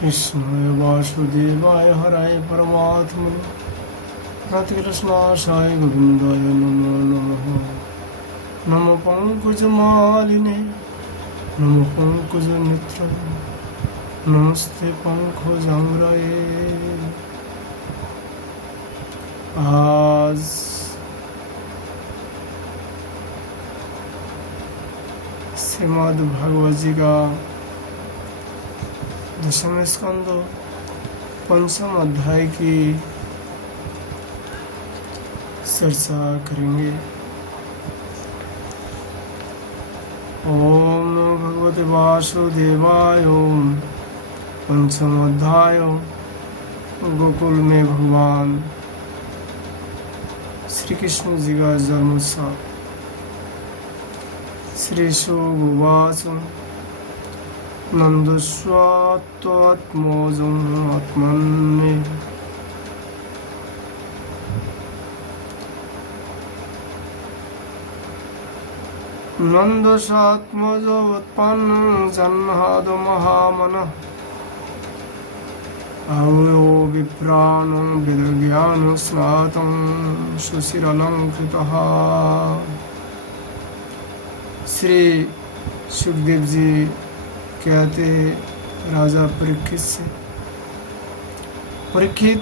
कृष्णाय वासुदेवाय हराय परमात्मने कृष्णाशाय गोविंदाय नमो नमः। नमो पंकजमालिने नमो पंकजनेत्राय नमस्ते पंकजांग्राये। आज श्रीमद् भागवत जी का दशम स्कंद पंचम अध्याय की चर्चा करेंगे। ओम नमो भगवते वासुदेवाय। पंचम अध्याय। गोकुल में भगवान श्री कृष्ण जी का जन्मोत्सव। श्री शुक उवाच नन्दस्वात्मजम् आत्मन्ये नन्दसात्मजोत्पन्नं जह्नाद महामनः आवयो विप्राणं वेदज्ञानं स्नातं सुशिरलंकृतः। श्री सुखदेव जी कहते राजा परीक्षित से, परीक्षित,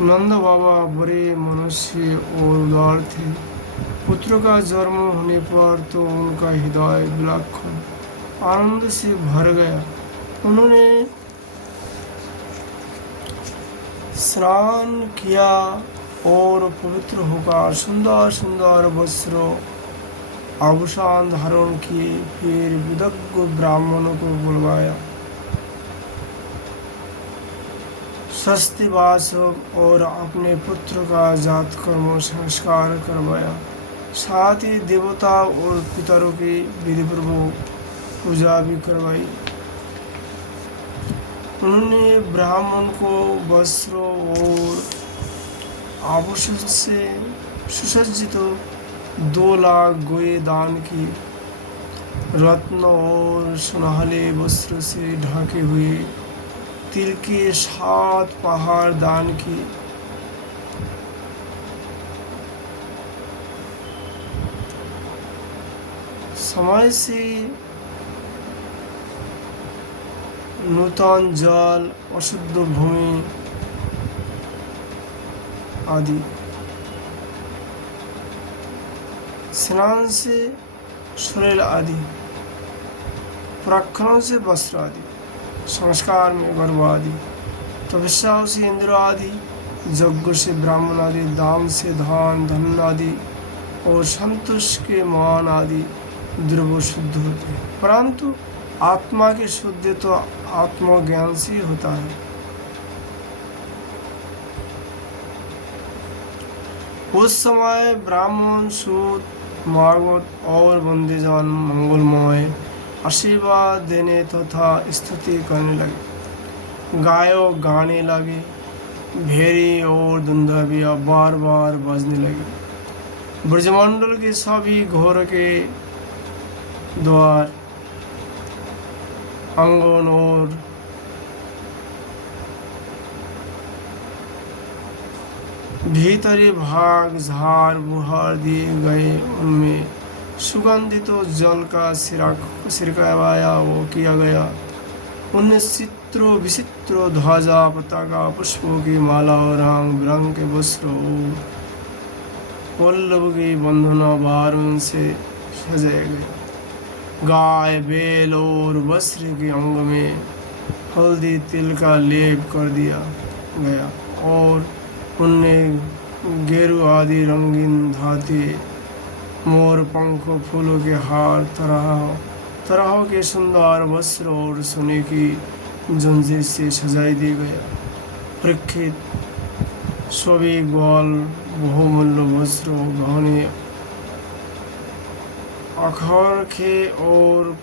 नंद बाबा बड़े मनुष्य और उदार थे। पुत्र का जन्म होने पर तो उनका हृदय विलक्षण आनंद से भर गया। उन्होंने स्नान किया और पवित्र होकर सुंदर सुंदर वस्त्र आभूषण धारण किए। फिर विदग्ध ब्राह्मणों को बुलवाया, स्वस्तिवाचक और अपने पुत्र का जात कर्म संस्कार करवाया। साथ ही देवता और पितरों की विधिपूर्वक पूजा भी करवाई। उन्होंने ब्राह्मण को वस्त्र और आभूषण से सुसज्जित 2 लाख गोये दान की। रत्न और सुनहले वस्त्र से ढके हुए तिल के 7 पहाड़ दान किए। समय से नूतन जल, अशुद्ध भूमि आदि, स्नान से शरीर आदि, प्रखनों से वस्त्र आदि, संस्कार में गर्भ आदि, तपस्या से इंद्र आदि, यज्ञ से ब्राह्मण आदि, दान से धन धन आदि और संतोष के मान आदि द्रव्य शुद्ध होते हैं। परंतु आत्मा की शुद्धि तो आत्मज्ञान से होता है। उस समय ब्राह्मण, सूत, भागवत और बंदीजन मंगलमय आशीर्वाद देने तथा स्तुति करने लगे। गायक गाने लगे, भेरी और दुंदुभियाँ बार बार बजने लगी। ब्रजमंडल के सभी घोर के द्वार, आंगन और भीतरी भाग झाड़ बुहार दिए गए। उनमें सुगंधित जल का छिड़काया वो किया गया। उनमें चित्रों विचित्र ध्वजा, पताका, पुष्पों की माला और रंग बिरंग के वस्त्र और वल्लभ की बंधना बारों से सजाए गए। गाय, बैल और वस्त्र के अंग में हल्दी तिल का लेप कर दिया गया और उनने गेरू आदि रंगीन धाते, मोर पंख, फूलों के हार, तरह तरह के सुंदर वस्त्र और सोने की जंजीर से सजाई दी गया। परीक्षित सभी ग्वाल बहुमूल्य वस्त्र, गहने, अखरखे और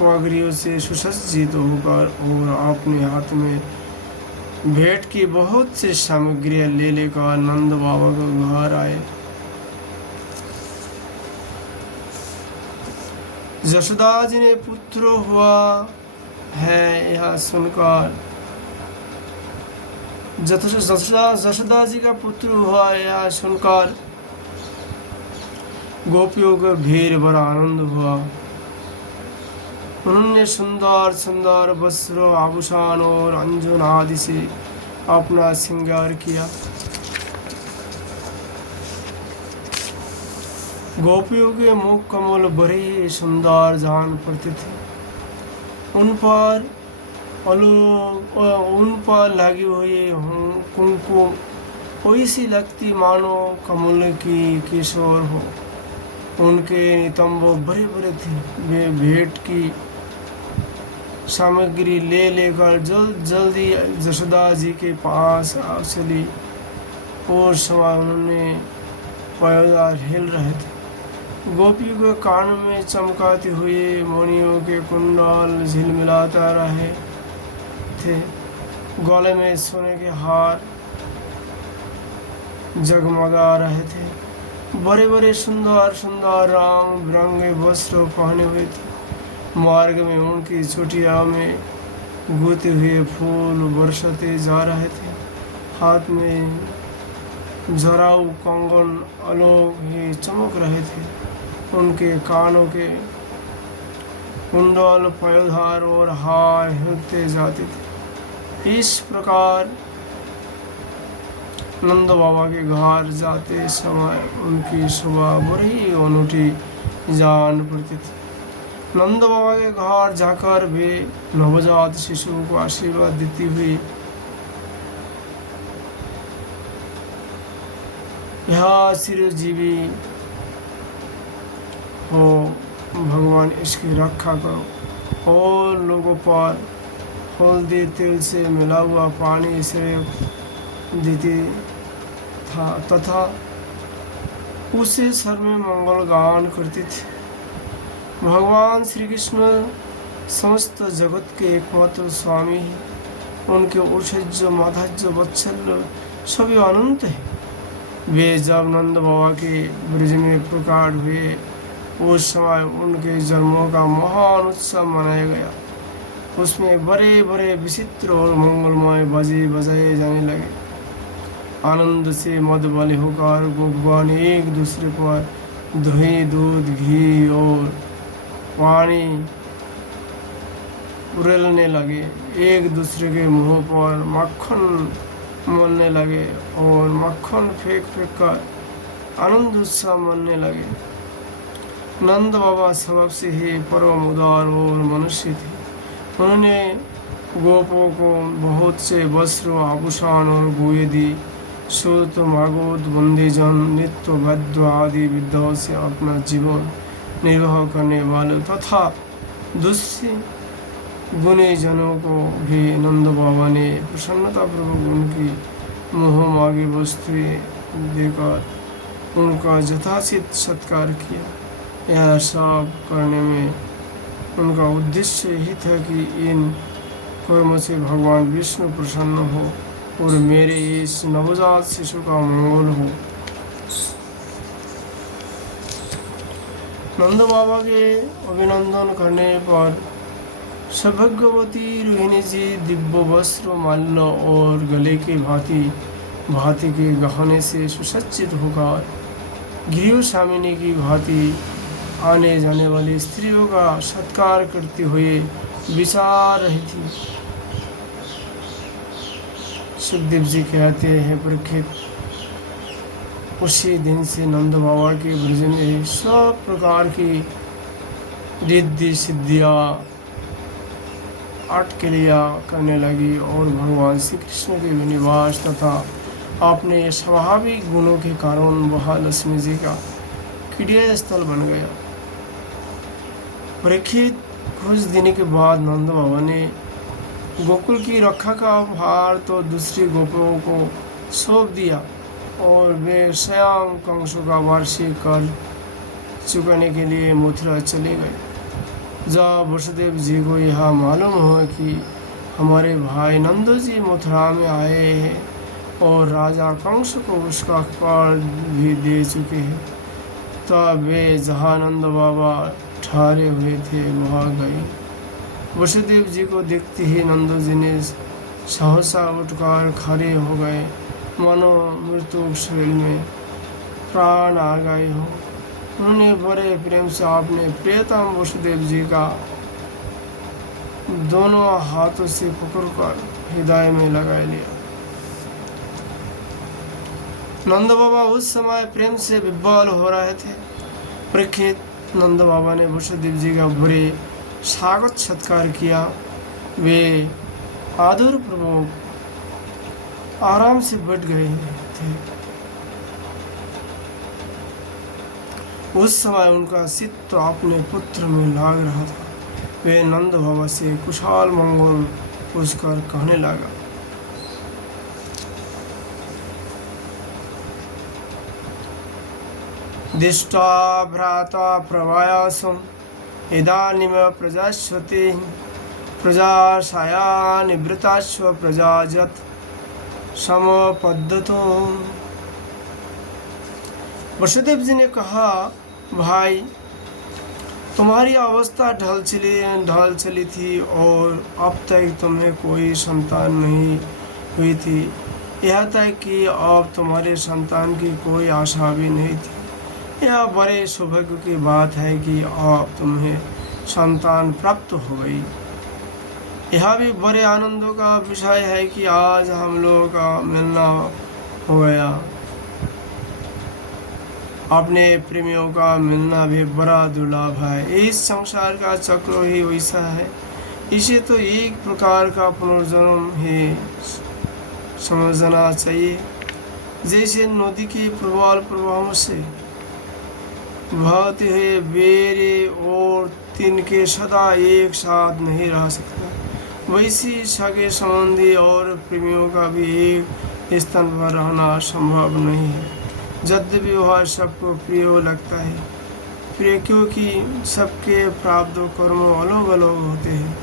पगड़ियों से सुसज्जित होकर और अपने हाथ में भेंट की बहुत सी सामग्रियां ले लेकर नंद बाबा को घर आए। यशोदा जी ने पुत्र हुआ है यह सुनकर जशोदा जी का पुत्र हुआ। यह सुनकर गोपियों को भीड़ बड़ा आनंद हुआ। उन्होंने सुंदर सुंदर वस्त्र आभूषण और अंजन आदि से अपना श्रृंगार किया। गोपियों के मुख कमल बड़े सुंदर जान पड़ते थे। उन पर लगी हुई कुमकुम ऐसी लगती मानो कमल की किशोर हो। उनके नितंब बड़े बड़े थे। वे भेंट की सामग्री ले लेकर जल्दी जशोदा जी के पास आ चली। और समय उन्होंने पैर हिल रहे थे। गोपियों के कान में चमकाते हुए मणियों के कुंडल झिलमिलाता रहे थे। गले में सोने के हार जगमगा रहे थे। बड़े बड़े सुंदर सुंदर रंग बिरंगे वस्त्र पहने हुए थे। मार्ग में उनकी चोटिया में गूंथे हुए फूल बरसते जा रहे थे। हाथ में जराऊ कंगन आलोक ही चमक रहे थे। उनके कानों के कुंडल पयोधार और हार हिलते जाते थे। इस प्रकार नंद बाबा के घर जाते समय उनकी शोभा बड़ी अनूठी जान पड़ती थी। नंद बाबा के घर जाकर वे नवजात शिशु को आशीर्वाद देती हुई यह चिरजीवी हो भगवान, इसकी रक्षा करो। और लोगों पर हल्दी तेल से मिला हुआ पानी से देती था तथा उसे सर में मंगल गान करती थी। भगवान श्री कृष्ण समस्त जगत के एकमात्र स्वामी हैं। उनके ऊर्षज माधुर्य वत्सल्य सभी अनंत है। वे जब नंद बाबा के ब्रज में प्रकट हुए उस समय उनके जन्मों का महान उत्सव मनाया गया। उसमें बड़े बड़े विचित्र और मंगलमय बाजे बजाए जाने लगे। आनंद से मद वाले होकर भगवान एक दूसरे पर दही दूध घी और पानी उड़ेलने लगे। एक दूसरे के मुंह पर मक्खन मलने लगे और मक्खन फेंक कर आनंद उत्सव मनने लगे। नंद बाबा स्वभाव से ही परम उदार और मनुष्य थे। उन्होंने गोपों को बहुत से वस्त्र आभूषण और गुए दी। श्रुत भागवत बंदीजन नित्य वैद्य आदि विद्याओं से अपना जीवन निर्वाह करने वाले तथा दूसरे गुणी जनों को भी नंद बाबा ने प्रसन्नतापूर्वक उनकी मुँह मांगी वस्तुएं देकर उनका यथाचित सत्कार किया। यह सब करने में उनका उद्देश्य यही था कि इन कर्मों से भगवान विष्णु प्रसन्न हो और मेरे इस नवजात शिशु का मंगल हो। नंद बाबा के अभिनंदन करने पर सौभाग्यवती रोहिणी जी दिव्य वस्त्र माल्य और गले के भांति भांति के गहने से सुसज्जित होकर गृह स्वामिनी की भांति आने जाने वाली स्त्रियों का सत्कार करते हुए विचार रही थी। सुखदेव जी कहते हैं, परीक्षित, उसी दिन से नंद बाबा के ब्रज में सब प्रकार की रिद्धि सिद्धियाँ अटकलियाँ करने लगी और भगवान श्री कृष्ण के निवास तथा अपने स्वाभाविक गुणों के कारण वह लक्ष्मी जी का क्रिया स्थल बन गया। परीक्षित, कुछ दिन के बाद नंद बाबा ने गोकुल की रक्षा का भार तो दूसरी गोपियों को सौंप दिया और वे स्वयं कंसों का वार्षिक कर चुकाने के लिए मथुरा चले गए। जब वसुदेव जी को यह मालूम हुआ कि हमारे भाई नंद जी मथुरा में आए हैं और राजा कंस को उसका कर भी दे चुके हैं, तब वे जहाँ नंद बाबा ठहरे हुए थे वहाँ गए वसुदेव जी को देखते ही नंदो जी ने सहसा उठकर खड़े हो गए, मानो मृत्यु शरीर में प्राण आ गए हो। उन्हें बड़े प्रेम से आपने प्रियतम वसुदेव जी का दोनों हाथों से पकड़कर हृदय में लगा लिया। नंद बाबा उस समय प्रेम से विह्वल हो रहे थे। परीक्षित, नंद बाबा ने वसुदेव जी का बुरे स्वागत सत्कार किया। वे आदर पूर्वक आराम से बैठ गए थे। उस समय उनका चित्त अपने पुत्र में लाग रहा था। वे नंद बाबा से कुशल मंगल पूछकर कहने लगा, दिष्टा भ्राता प्रवायासम इदानीम प्रजास्वते प्रजाशाया निवृतास्व प्रजाजत समपद्धतो। वसुदेव जी ने कहा, भाई, तुम्हारी अवस्था ढल चली थी और अब तक तुम्हें कोई संतान नहीं हुई थी। यह तक कि अब तुम्हारे संतान की कोई आशा भी नहीं थी। यह बड़े सौभाग्य की बात है कि अब तुम्हें संतान प्राप्त हो गई। यह भी बड़े आनंद का विषय है कि आज हम लोगों का मिलना हो गया। अपने प्रेमियों का मिलना भी बड़ा दुर्लभ है। इस संसार का चक्र ही वैसा है। इसे तो एक प्रकार का पुनर्जन्म ही समझना चाहिए। जैसे नदी के प्रबल प्रभाव से बहते हुए बेरे और तिनके सदा एक साथ नहीं रह सकता, वैसी सगे संबंधी और प्रेमियों का भी एक स्थान पर रहना संभव नहीं है। यद्यपि वह सबको प्रिय लगता है, प्रिय क्योंकि सबके प्राप्त कर्म अलग अलग होते हैं।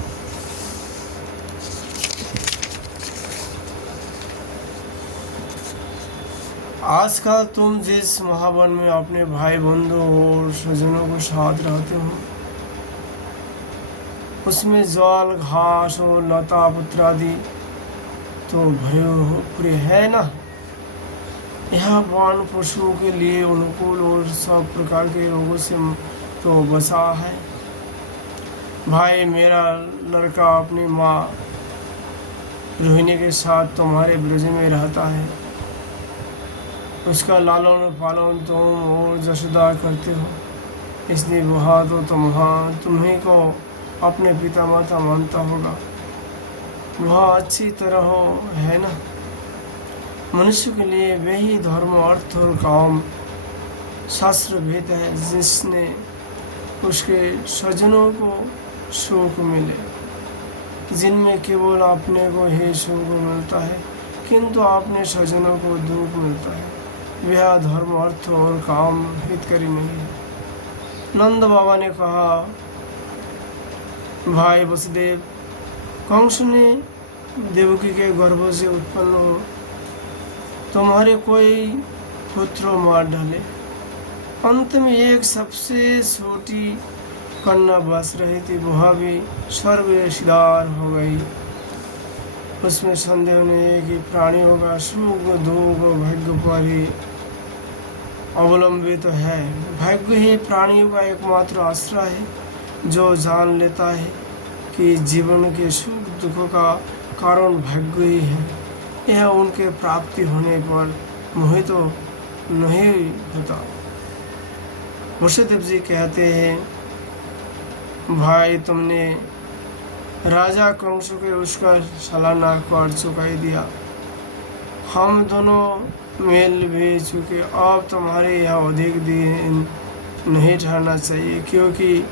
आजकल तुम जिस महावन में अपने भाई बंधु और स्वजनों के साथ रहते हो, उसमें जल, घास और लता पत्र आदि तो भरे है ना। यह वन पशुओं के लिए अनुकूल और सब प्रकार के रोगों से तो बचा है। भाई, मेरा लड़का अपनी माँ रोहिणी के साथ तुम्हारे ब्रज में रहता है। उसका लालन पालन तुम और जशोदा करते हो, इसलिए वह तो तुम्हीं को अपने पिता माता मानता होगा। वह अच्छी तरह हो है ना। मनुष्य के लिए वही धर्म, अर्थ और काम शास्त्र भेद है जिसने उसके स्वजनों को सुख मिले, जिनमें केवल अपने को ही सुख मिलता है किंतु अपने स्वजनों को दुख मिलता है। वह धर्म, अर्थ और काम हितकारी नहीं है। नंद बाबा ने कहा, भाई वसुदेव, कंस ने देवकी के गर्भ से उत्पन्न हो तुम्हारे कोई पुत्र मार डाले। अंत में एक सबसे छोटी कन्या बस रही थी, वह भी सर्वशिदार हो गई। उसमें संदेह नहीं है कि प्राणियों का सुख दुख भाग्य पर ही अवलंबित है। भाग्य ही प्राणियों का एकमात्र आश्रय है, जो जान लेता है कि जीवन के सुख दुख का कारण भाग्य ही है। यह उनके प्राप्ति होने पर मोहित तो नहीं होता। वसुदेव जी कहते हैं, भाई, तुमने राजा कंस के उसका सालाना कर चुकाई दिया। हम दोनों मेल भी चुके। अब तुम्हारे यहाँ अधिक दिन नहीं ठहरना चाहिए, क्योंकि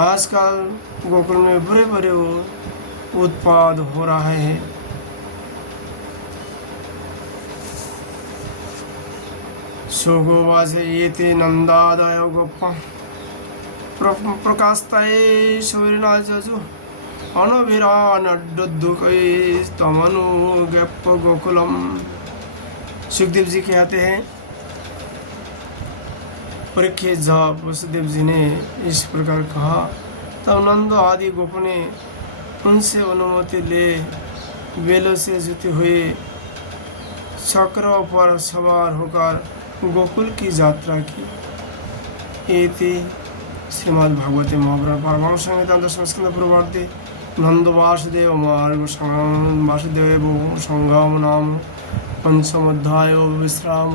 आजकल गोकुल में बड़े बड़े उत्पाद हो रहे हैं। सोगोवासे ये ते नंदादाय गोप्पा प्रकाशताये शौरिना जजु अनभिरान अड्डुकै तमनु गप्प गोकुलम। सुखदेव जी कहते हैं, परीक्षित, जब वसुदेव जी ने इस प्रकार कहा तब नंद आदि गोपने उनसे अनुमति ले बेलों से जुते हुए चक्रों पर सवार होकर गोकुल की यात्रा की। इति श्रीमद्भागवते महापुराणे पारमहंस संहितायां दशम स्कंदे पूर्वार्धे नंद वासुदेव मार्ग वासुदेव संगम नाम पंचम अध्याय विश्राम।